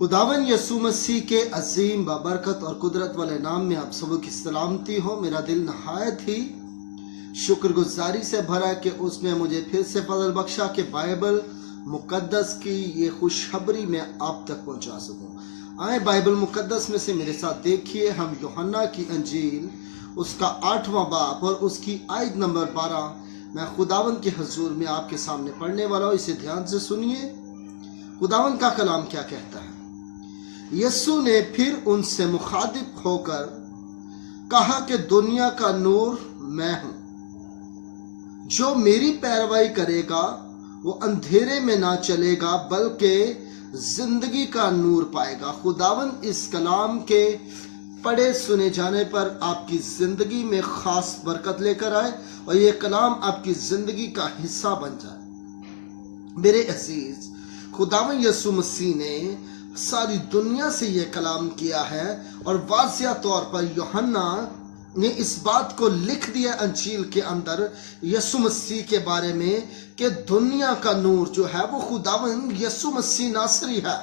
खुदावन यसू मसीह के अजीम बाबरकत और कुदरत वाले नाम में आप सबों की सलामती हो। मेरा दिल नहायत ही शुक्रगुजारी से भरा है कि उसने मुझे फिर से फजल बख्शा कि बाइबल मुकद्दस की ये खुशखबरी मैं आप तक पहुंचा सकूं। आए बाइबल मुकद्दस में से मेरे साथ देखिए, हम यूहन्ना की अंजील उसका 8वां बाब और उसकी आयत नंबर 12 मैं खुदावन के हजूर में आपके सामने पढ़ने वाला हूँ। इसे ध्यान से सुनिए, खुदावन का कलाम क्या कहता है। यीशु ने फिर उनसे मुखातिब होकर कहा कि दुनिया का नूर मैं हूं, जो मेरी पैरवाई करेगा वो अंधेरे में ना चलेगा बल्कि जिंदगी का नूर पाएगा। खुदावन इस कलाम के पढ़े सुने जाने पर आपकी जिंदगी में खास बरकत लेकर आए और ये कलाम आपकी जिंदगी का हिस्सा बन जाए। मेरे अजीज, खुदावन यीशु मसीह ने सारी दुनिया से ये कलाम किया है और वाज़िया तौर पर यूहन्ना ने इस बात को लिख दिया अंजील के अंदर यीशु मसीह के बारे में कि दुनिया का नूर जो है वो खुदावन यीशु मसीह नासरी है।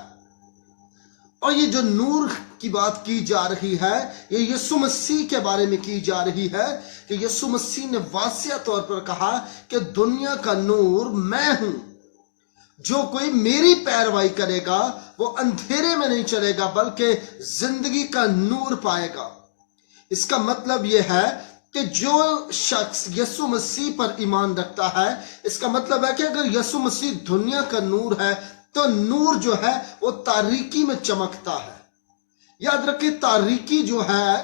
और ये जो नूर की बात की जा रही है ये यीशु मसीह के बारे में की जा रही है कि यीशु मसीह ने वाज़िया तौर पर कहा कि दुनिया का नूर मैं हूं, जो कोई मेरी पैरवाई करेगा वो अंधेरे में नहीं चलेगा बल्कि जिंदगी का नूर पाएगा। इसका मतलब यह है कि जो शख्स यीशु मसीह पर ईमान रखता है, इसका मतलब है कि अगर यीशु मसीह दुनिया का नूर है तो नूर जो है वो तारीकी में चमकता है। याद रखिए, तारीकी जो है,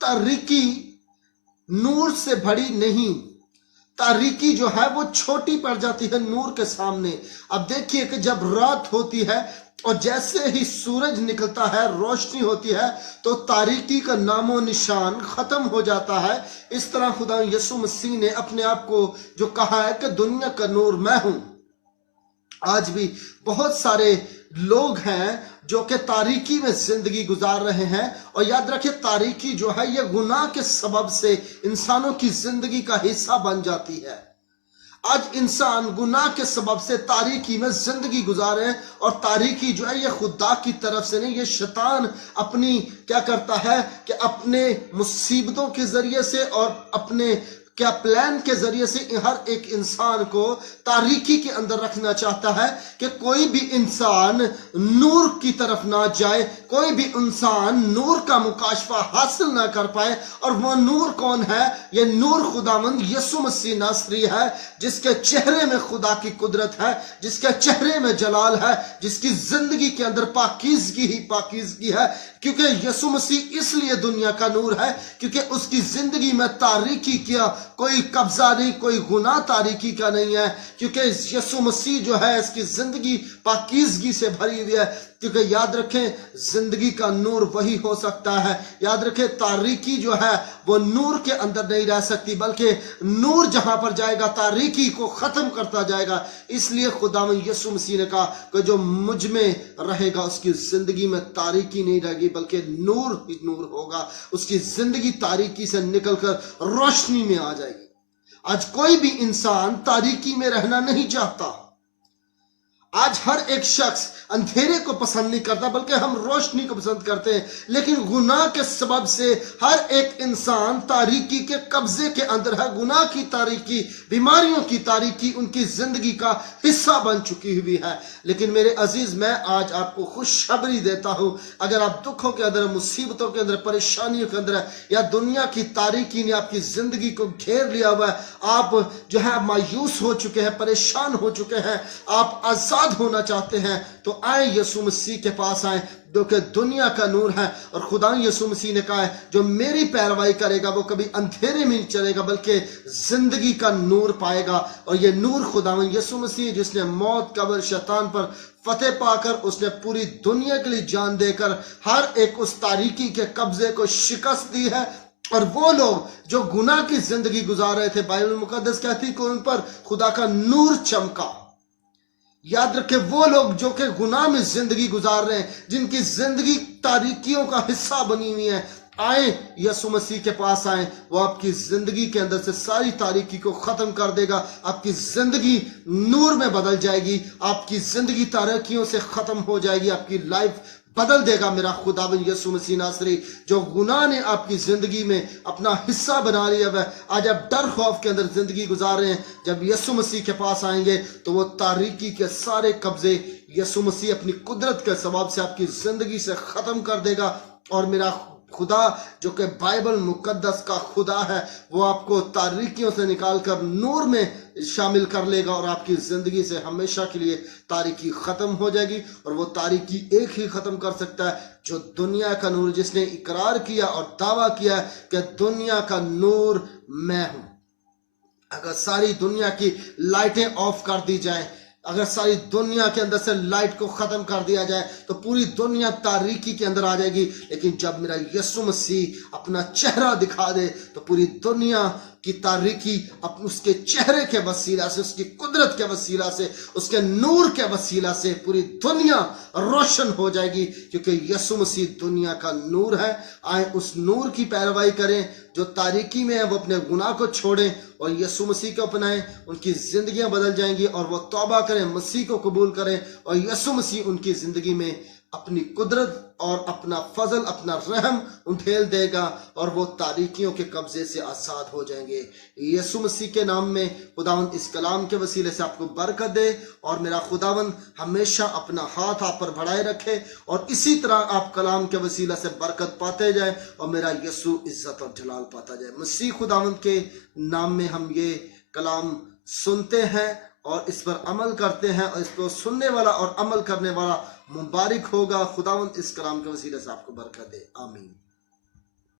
तारीकी नूर से बड़ी नहीं, तारीकी जो है वो छोटी पड़ जाती है नूर के सामने। अब देखिए कि जब रात होती है और जैसे ही सूरज निकलता है, रोशनी होती है, तो तारीकी का नामो निशान खत्म हो जाता है। इस तरह खुदा यीशु मसीह ने अपने आप को जो कहा है कि दुनिया का नूर मैं हूं। आज भी बहुत सारे लोग हैं जो कि तारीकी में जिंदगी गुजार रहे हैं और याद रखिए, तारीकी जो है ये गुनाह के सबब से इंसानों की जिंदगी का हिस्सा बन जाती है। आज इंसान गुनाह के सबब से तारीकी में जिंदगी गुजारे और तारीकी जो है ये खुदा की तरफ से नहीं, ये शैतान अपनी क्या करता है कि अपने मुसीबतों के जरिए से और अपने क्या प्लान के जरिए से हर एक इंसान को तारीकी के अंदर रखना चाहता है कि कोई भी इंसान नूर की तरफ ना जाए, कोई भी इंसान नूर का मुकाशफा हासिल ना कर पाए। और वो नूर कौन है? ये नूर खुदावंद यीशु मसीह नासरी है, जिसके चेहरे में खुदा की कुदरत है, जिसके चेहरे में जलाल है, जिसकी जिंदगी के अंदर पाकीज़गी ही पाकीज़गी है। क्योंकि यीशु मसीह इसलिए दुनिया का नूर है क्योंकि उसकी जिंदगी में तारीकी किया कोई कब्जा नहीं, कोई गुनाह तारीकी का नहीं है, क्योंकि यीशु मसीह जो है इसकी जिंदगी पाकीज़गी से भरी हुई है। क्योंकि याद रखें, जिंदगी का नूर वही हो सकता है। याद रखें, तारीकी जो है वो नूर के अंदर नहीं रह सकती, बल्कि नूर जहां पर जाएगा तारीकी को खत्म करता जाएगा। इसलिए खुदावंद यीशु मसीह ने कहा कि जो मुझ में रहेगा उसकी जिंदगी में तारीकी नहीं रहेगी बल्कि नूर ही नूर होगा। उसकी जिंदगी तारीकी से निकलकर रोशनी में आ जाएगी। आज कोई भी इंसान तारीकी में रहना नहीं चाहता। आज हर एक शख्स अंधेरे को पसंद नहीं करता बल्कि हम रोशनी को पसंद करते हैं। लेकिन गुनाह के सबब से हर एक इंसान तारीकी के कब्जे के अंदर है। गुनाह की तारीकी, बीमारियों की तारीकी उनकी जिंदगी का हिस्सा बन चुकी हुई है। लेकिन मेरे अजीज, मैं आज आपको खुशखबरी देता हूं, अगर आप दुखों के अंदर, मुसीबतों के अंदर, परेशानियों के अंदर है, या दुनिया की तारीकी ने आपकी जिंदगी को घेर लिया हुआ है, आप जो है मायूस हो चुके हैं, परेशान हो चुके हैं, आप आजाद होना चाहते हैं, तो आए यीशु मसीह के पास आए जो कि दुनिया का नूर है। और खुदा यीशु मसीह ने कहा है जो मेरी पैरवाई करेगा वो कभी अंधेरे में नहीं चलेगा बल्कि जिंदगी का नूर पाएगा। और ये नूर खुदावंद यीशु मसीह, जिसने मौत, कब्र, शैतान पर फतेह पाकर उसने पूरी दुनिया के लिए जान देकर हर एक उस तारीकी के कब्जे को शिकस्त दी है। और वो लोग जो गुनाह की जिंदगी गुजार रहे थे, बाइबल मुकद्दस कहती कि उन पर खुदा का नूर चमका। याद रखें, वो लोग जो कि गुनाह में जिंदगी गुजार रहे हैं, जिनकी जिंदगी तारीकियों का हिस्सा बनी हुई है, आए, यीशु मसीह के पास आए, वो आपकी जिंदगी के अंदर से सारी तारीकी को खत्म कर देगा। आपकी जिंदगी नूर में बदल जाएगी, आपकी जिंदगी तारीकियों से खत्म हो जाएगी, आपकी लाइफ बदल देगा मेरा खुदावंद यीशु मसीह नासरी। जो गुनाह ने आपकी जिंदगी में अपना हिस्सा बना लिया है, आज आप डर खौफ के अंदर जिंदगी गुजार रहे हैं, जब यीशु मसीह के पास आएंगे तो वो तारीकी के सारे कब्जे यीशु मसीह अपनी कुदरत के सबब से आपकी जिंदगी से खत्म कर देगा। और मेरा खुदा जो कि बाइबल मुकद्दस का खुदा है, वो आपको तारीकियों से निकाल कर नूर में शामिल कर लेगा और आपकी जिंदगी से हमेशा के लिए तारीकी खत्म हो जाएगी। और वो तारीकी एक ही खत्म कर सकता है, जो दुनिया का नूर, जिसने इकरार किया और दावा किया कि दुनिया का नूर मैं हूं। अगर सारी दुनिया की लाइटें ऑफ कर दी जाए, अगर सारी दुनिया के अंदर से लाइट को खत्म कर दिया जाए, तो पूरी दुनिया तारीकी के अंदर आ जाएगी। लेकिन जब मेरा यीशु मसीह अपना चेहरा दिखा दे, तो पूरी दुनिया की तारीकी उसके चेहरे के वसीला से, उसकी कुदरत के वसीला से, उसके नूर के वसीला से पूरी दुनिया रोशन हो जाएगी, क्योंकि यीशु मसीह दुनिया का नूर है। आए उस नूर की पैरवाई करें, जो तारीकी में है वो अपने गुनाह को छोड़ें और यीशु मसीह को अपनाएं, उनकी जिंदगियां बदल जाएंगी। और वो तौबा करें, मसीह को कबूल करें और यीशु मसीह उनकी जिंदगी में अपनी कुदरत और अपना फजल, अपना रहम उंडेल देगा और वो तारीकियों के कब्जे से आजाद हो जाएंगे। यीशु मसीह के नाम में खुदावंद इस कलाम के वसीले से आपको बरकत दे और मेरा खुदावंद हमेशा अपना हाथ आप पर बढ़ाए रखे और इसी तरह आप कलाम के वसीला से बरकत पाते जाए और मेरा यीशु इज्जत और जलाल पाता जाए। मसीह खुदावंद के नाम में हम ये कलाम सुनते हैं और इस पर अमल करते हैं और इस पर सुनने वाला और अमल करने वाला मुबारक होगा। खुदावंद इस कलाम के वसीले से आपको बरकत दे। आमीन।